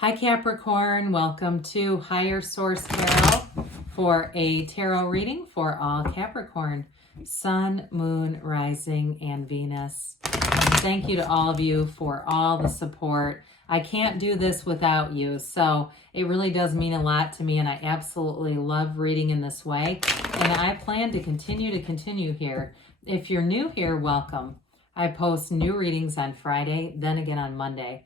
Hi Capricorn, welcome to Higher Source Tarot for a tarot reading for all Capricorn, Sun, Moon, Rising, and Venus. Thank you to all of you for all the support. I can't do this without you, so it really does mean a lot to me, and I absolutely love reading in this way, and I plan to continue here. If you're new here, welcome. I post new readings on Friday, then again on Monday.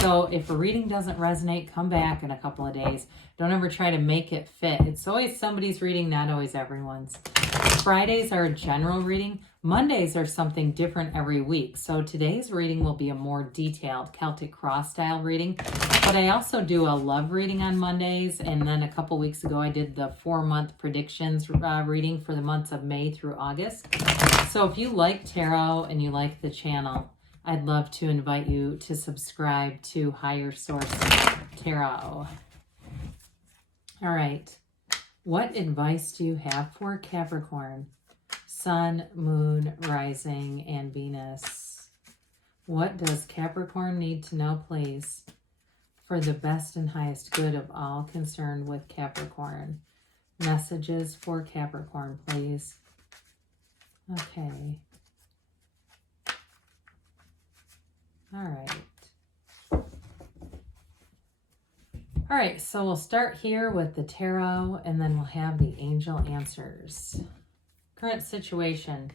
So if a reading doesn't resonate, come back in a couple of days. Don't ever try to make it fit. It's always somebody's reading, not always everyone's. Fridays are a general reading. Mondays are something different every week. So today's reading will be a more detailed Celtic cross style reading. But I also do a love reading on Mondays. And then a couple weeks ago, I did the 4-month predictions reading for the months of May through August. So if you like tarot and you like the channel, I'd love to invite you to subscribe to Higher Source Tarot. All right. What advice do you have for Capricorn? Sun, Moon, Rising, and Venus. What does Capricorn need to know, please, for the best and highest good of all concerned with Capricorn? Messages for Capricorn, please. Okay. All right, so we'll start here with the tarot, and then we'll have the angel answers. Current situation,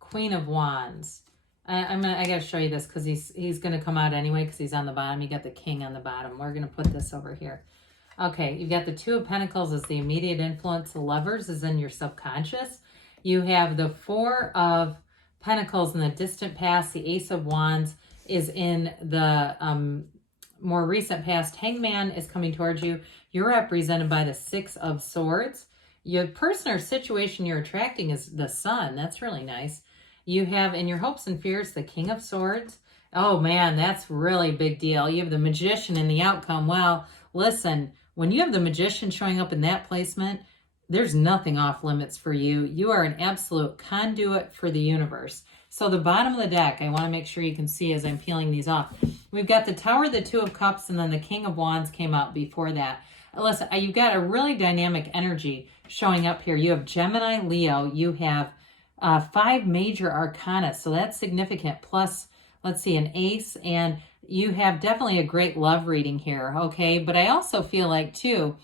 Queen of Wands. I gotta show you this because he's gonna come out anyway because he's on the bottom. You got the King on the bottom. We're gonna put this over here. Okay, you've got the Two of Pentacles as the immediate influence. The Lovers is in your subconscious. You have the Four of Pentacles in the distant past. The Ace of Wands is in the more recent past. Hangman is coming towards you. You're represented by the Six of Swords. Your person or situation you're attracting is the Sun. That's really nice. You have in your hopes and fears the King of Swords. Oh man, that's really big deal. You have the Magician in the outcome. Well, listen, when you have the Magician showing up in that placement, there's nothing off limits for you. You are an absolute conduit for the universe. So the bottom of the deck, I want to make sure you can see as I'm peeling these off. We've got the Tower, the Two of Cups, and then the King of Wands came out before that. Listen, you've got a really dynamic energy showing up here. You have Gemini, Leo. You have 5 major arcana, so that's significant. Plus, let's see, an ace, and you have definitely a great love reading here, okay? But I also feel like, too,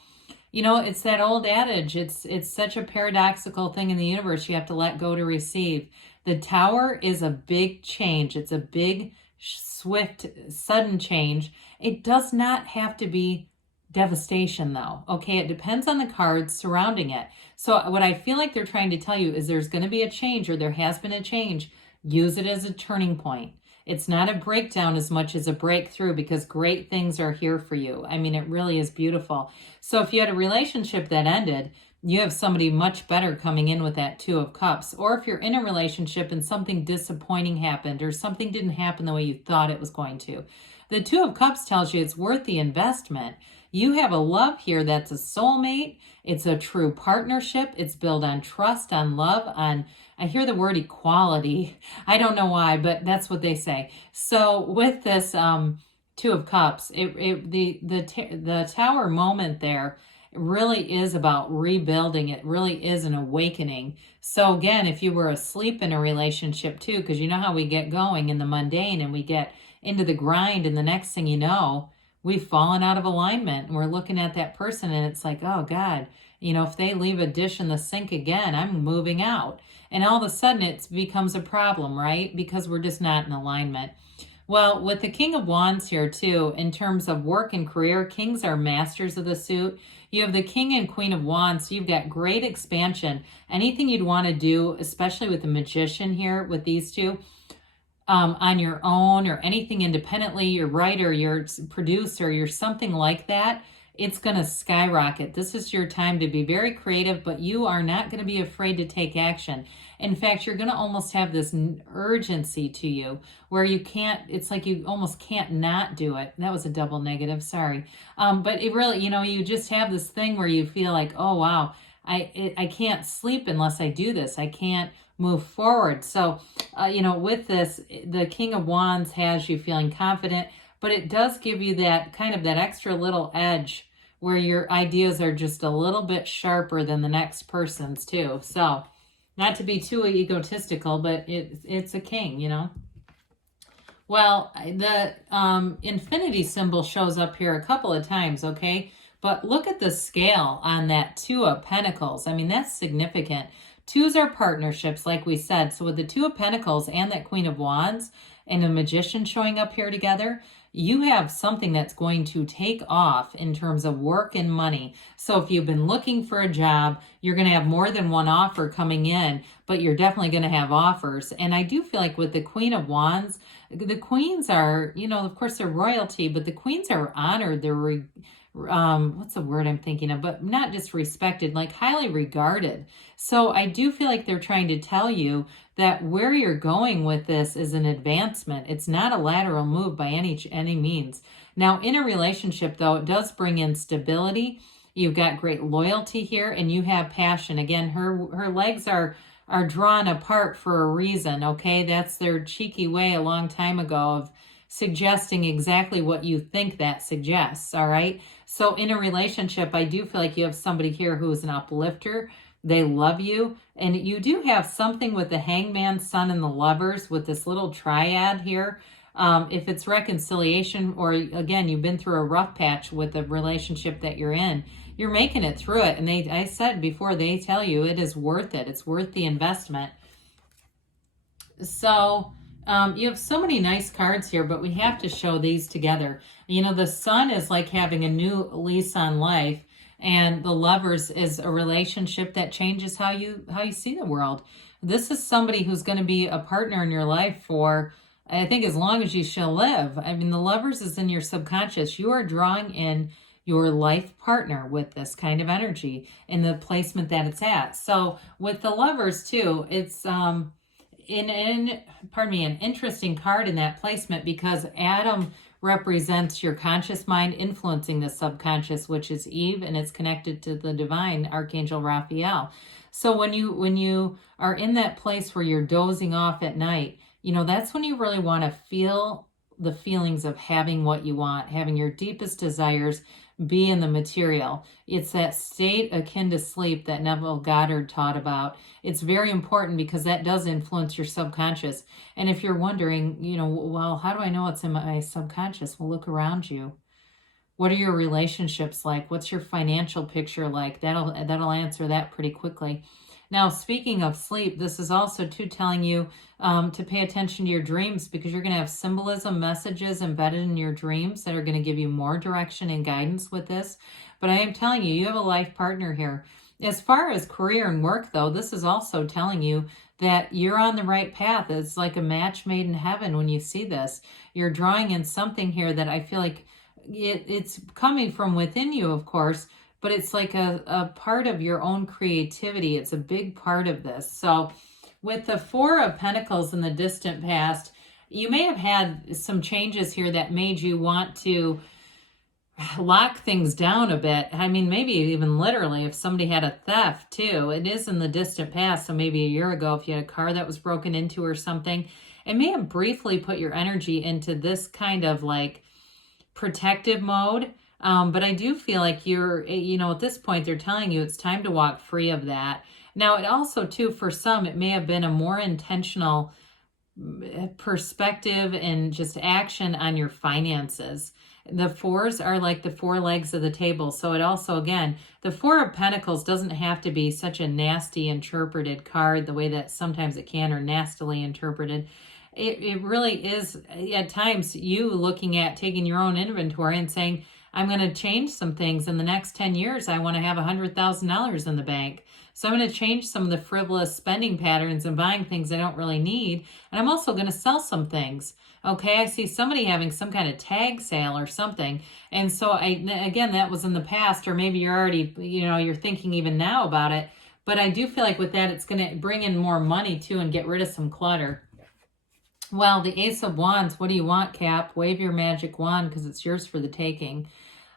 you know, it's that old adage. It's such a paradoxical thing in the universe. You have to let go to receive. The Tower is a big change. It's a big, swift, sudden change. It does not have to be devastation, though. Okay, it depends on the cards surrounding it. So what I feel like they're trying to tell you is there's going to be a change, or there has been a change. Use it as a turning point. It's not a breakdown as much as a breakthrough, because great things are here for you. I mean, it really is beautiful. So if you had a relationship that ended, you have somebody much better coming in with that Two of Cups. Or if you're in a relationship and something disappointing happened, or something didn't happen the way you thought it was going to, the Two of Cups tells you it's worth the investment. You have a love here that's a soulmate. It's a true partnership. It's built on trust, on love, on, I hear the word equality. I don't know why, but that's what they say. So with this Two of Cups, the Tower moment there, it really is about rebuilding. It really is an awakening. So again, if you were asleep in a relationship too, because you know how we get going in the mundane and we get into the grind, and the next thing you know, we've fallen out of alignment, and we're looking at that person and it's like, oh God, you know, if they leave a dish in the sink again, I'm moving out. And all of a sudden it becomes a problem, right? Because we're just not in alignment. Well, with the King of Wands here too, in terms of work and career, kings are masters of the suit. You have the King and Queen of Wands, so you've got great expansion. Anything you'd want to do, especially with the Magician here, with these two, on your own, or anything independently, you're writer, you're producer, you're something like that, it's going to skyrocket. This is your time to be very creative, but you are not going to be afraid to take action. In fact, you're going to almost have this urgency to you where you can't, it's like you almost can't not do it. That was a double negative, sorry. But it really, you know, you just have this thing where you feel like, oh, wow, I can't sleep unless I do this. I can't move forward. So, you know, with this, the King of Wands has you feeling confident, but it does give you that kind of that extra little edge where your ideas are just a little bit sharper than the next person's too. So not to be too egotistical, but it's a king, you know. Well, the infinity symbol shows up here a couple of times, okay? But look at the scale on that Two of Pentacles. I mean, that's significant. Twos are partnerships, like we said. So with the Two of Pentacles and that Queen of Wands and a Magician showing up here together, you have something that's going to take off in terms of work and money. So if you've been looking for a job, you're going to have more than one offer coming in, but you're definitely going to have offers. And I do feel like with the Queen of Wands, the queens are, you know, of course they're royalty, but the queens are honored. They're, what's the word I'm thinking of, but not just respected, like highly regarded. So I do feel like they're trying to tell you that where you're going with this is an advancement. It's not a lateral move by any means. Now, in a relationship, though, it does bring in stability. You've got great loyalty here, and you have passion. Again, her legs are drawn apart for a reason, okay? That's their cheeky way a long time ago of suggesting exactly what you think that suggests, all right? So in a relationship, I do feel like you have somebody here who is an uplifter. They love you. And you do have something with the Hangman, Sun, and the Lovers with this little triad here. If it's reconciliation, or again, you've been through a rough patch with the relationship that you're in, you're making it through it. And I said before, they tell you it is worth it. It's worth the investment. So you have so many nice cards here, but we have to show these together. You know, the Sun is like having a new lease on life. And the Lovers is a relationship that changes how you see the world. This is somebody who's going to be a partner in your life for, I think, as long as you shall live. I mean, the Lovers is in your subconscious. You are drawing in your life partner with this kind of energy in the placement that it's at. So with the Lovers too, it's an interesting card in that placement, because Adam represents your conscious mind influencing the subconscious, which is Eve, and it's connected to the divine Archangel Raphael. So when you are in that place where you're dozing off at night, you know, that's when you really want to feel the feelings of having what you want, having your deepest desires be in the material. It's that state akin to sleep that Neville Goddard taught about. It's very important because that does influence your subconscious. And if you're wondering, you know, well, how do I know it's in my subconscious? Well, look around you. What are your relationships like? What's your financial picture like? That'll answer that pretty quickly. Now, speaking of sleep, this is also too telling you to pay attention to your dreams, because you're going to have symbolism messages embedded in your dreams that are going to give you more direction and guidance with this. But I am telling you, you have a life partner here. As far as career and work, though, this is also telling you that you're on the right path. It's like a match made in heaven when you see this. You're drawing in something here that I feel like it's coming from within you, of course, but it's like a part of your own creativity. It's a big part of this. So with the Four of Pentacles in the distant past, you may have had some changes here that made you want to lock things down a bit. I mean, maybe even literally if somebody had a theft too. It is in the distant past, so maybe a year ago if you had a car that was broken into or something. It may have briefly put your energy into this kind of like protective mode. But I do feel like you're, you know, at this point, they're telling you it's time to walk free of that. Now, it also, too, for some, it may have been a more intentional perspective and just action on your finances. The fours are like the four legs of the table. So it also, again, the Four of Pentacles doesn't have to be such a nasty interpreted card the way that sometimes it can, or nastily interpreted. It really is, at times, you looking at taking your own inventory and saying, I'm going to change some things. In the next 10 years, I want to have $100,000 in the bank. So I'm going to change some of the frivolous spending patterns and buying things I don't really need. And I'm also going to sell some things. Okay, I see somebody having some kind of tag sale or something. And so, again, that was in the past, or maybe you're already, you know, you're thinking even now about it. But I do feel like with that, it's going to bring in more money, too, and get rid of some clutter. Well, the Ace of Wands, what do you want, Cap? Wave your magic wand, because it's yours for the taking.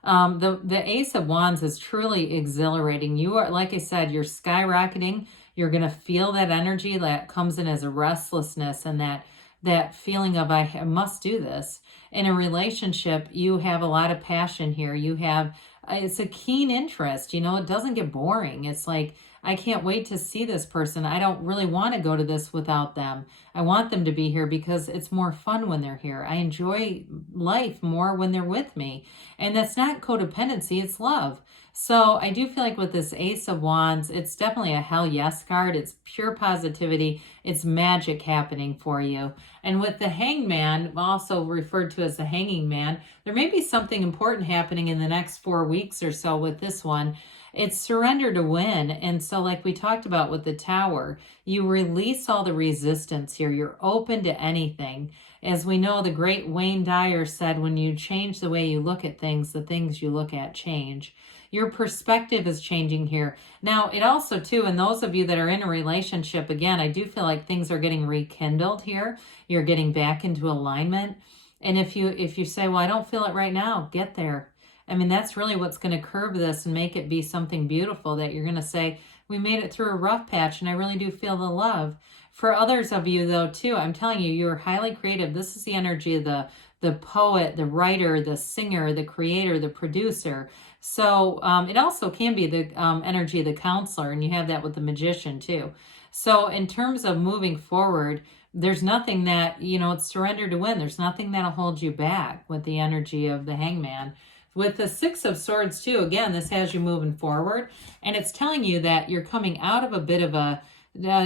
The Ace of Wands is truly exhilarating. You are, like I said, you're skyrocketing. You're going to feel that energy that comes in as a restlessness and that that feeling of I must do this. In a relationship, you have a lot of passion here. You have, it's a keen interest, you know, it doesn't get boring. It's like, I can't wait to see this person. I don't really want to go to this without them. I want them to be here because it's more fun when they're here. I enjoy life more when they're with me. And that's not codependency, it's love. So I do feel like with this Ace of Wands, it's definitely a hell yes card. It's pure positivity. It's magic happening for you. And with the Hangman, also referred to as the Hanging Man, there may be something important happening in the next 4 weeks or so with this one. It's surrender to win. And so like we talked about with the Tower, you release all the resistance here. You're open to anything. As we know, the great Wayne Dyer said, when you change the way you look at things, the things you look at change. Your perspective is changing here. Now, it also, too, and those of you that are in a relationship, again, I do feel like things are getting rekindled here. You're getting back into alignment. And if you say, well, I don't feel it right now, get there. I mean, that's really what's going to curb this and make it be something beautiful, that you're going to say, we made it through a rough patch and I really do feel the love. For others of you, though, too, I'm telling you, you're highly creative. This is the energy of the poet, the writer, the singer, the creator, the producer. So it also can be the energy of the counselor, and you have that with the magician, too. So in terms of moving forward, there's nothing that, you know, it's surrender to win. There's nothing that'll hold you back with the energy of the Hangman. With the Six of Swords, too, again, this has you moving forward. And it's telling you that you're coming out of a bit of a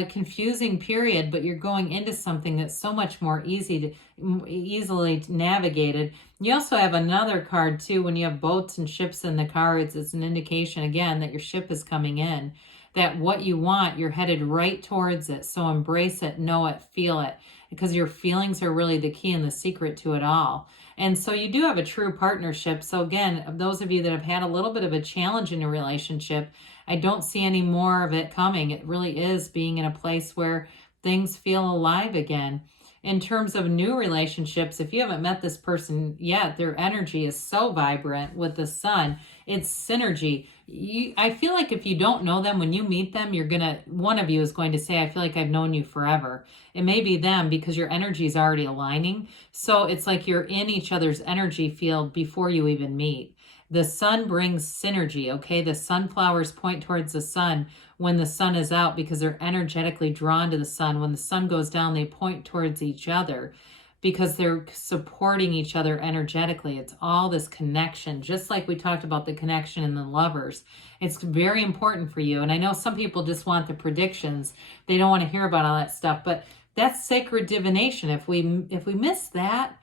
confusing period, but you're going into something that's so much more easily navigated. You also have another card, too, when you have boats and ships in the cards. It's an indication, again, that your ship is coming in. That what you want, you're headed right towards it. So embrace it, know it, feel it. Because your feelings are really the key and the secret to it all. And so you do have a true partnership. So again, those of you that have had a little bit of a challenge in a relationship, I don't see any more of it coming. It really is being in a place where things feel alive again. In terms of new relationships, if you haven't met this person yet, their energy is so vibrant with the Sun. It's synergy. I feel like if you don't know them, when you meet them, one of you is going to say, I feel like I've known you forever. It may be them because your energy is already aligning. So it's like you're in each other's energy field before you even meet. The sun brings synergy, okay? The sunflowers point towards the sun when the sun is out because they're energetically drawn to the sun. When the sun goes down, they point towards each other because they're supporting each other energetically. It's all this connection, just like we talked about the connection in the lovers. It's very important for you. And I know some people just want the predictions. They don't want to hear about all that stuff, but that's sacred divination. If we miss that,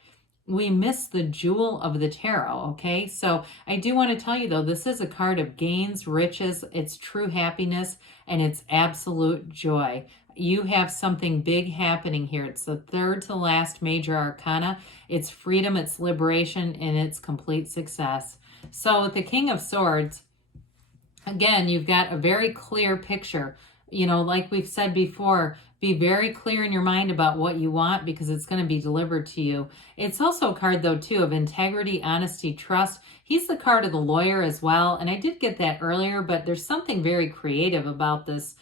we miss the jewel of the tarot, okay? So I do want to tell you, though, this is a card of gains, riches, it's true happiness, and it's absolute joy. You have something big happening here. It's the third to last major arcana. It's freedom, it's liberation, and it's complete success. So with the King of Swords, again, you've got a very clear picture. You know, like we've said before, be very clear in your mind about what you want because it's going to be delivered to you. It's also a card, though, too, of integrity, honesty, trust. He's the card of the lawyer as well. And I did get that earlier, but there's something very creative about this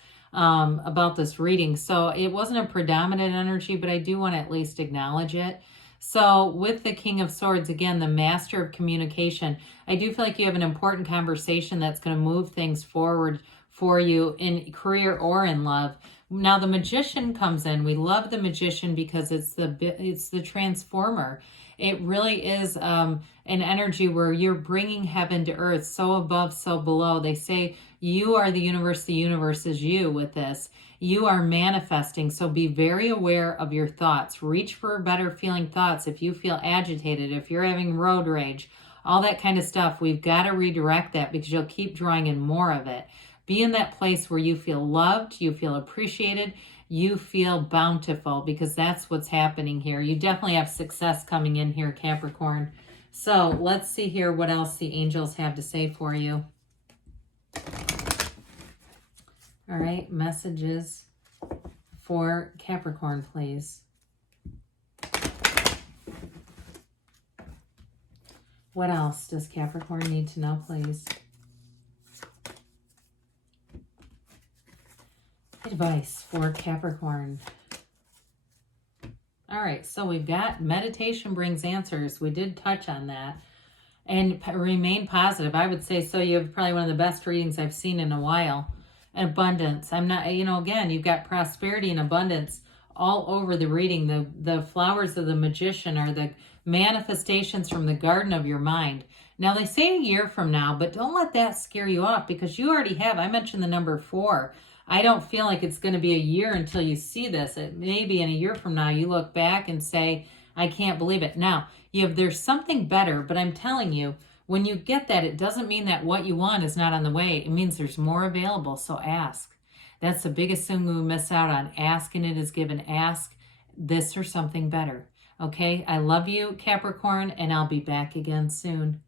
reading. So it wasn't a predominant energy, but I do want to at least acknowledge it. So with the King of Swords, again, the master of communication, I do feel like you have an important conversation that's going to move things forward for you in career or in love. Now the Magician comes in. We love the Magician because it's the transformer. It really is an energy where you're bringing heaven to earth, so above, so below. They say you are the universe is you with this. You are manifesting, so be very aware of your thoughts. Reach for better feeling thoughts if you feel agitated, if you're having road rage, all that kind of stuff. We've got to redirect that because you'll keep drawing in more of it. Be in that place where you feel loved, you feel appreciated, you feel bountiful because that's what's happening here. You definitely have success coming in here, Capricorn. So let's see here what else the angels have to say for you. All right, messages for Capricorn, please. What else does Capricorn need to know, please? Advice for Capricorn. All right, so we've got meditation brings answers. We did touch on that. And remain positive. I would say so. You have probably one of the best readings I've seen in a while. Abundance. I'm not, again, you've got prosperity and abundance all over the reading. The flowers of the magician are the manifestations from the garden of your mind. Now, they say a year from now, but don't let that scare you off, because you already have. I mentioned the number 4. I don't feel like it's going to be a year until you see this. It may be in a year from now you look back and say, I can't believe it. Now, there's something better, but I'm telling you, when you get that, it doesn't mean that what you want is not on the way. It means there's more available, so ask. That's the biggest thing we miss out on. Ask and it is given. Ask this or something better. Okay? I love you, Capricorn, and I'll be back again soon.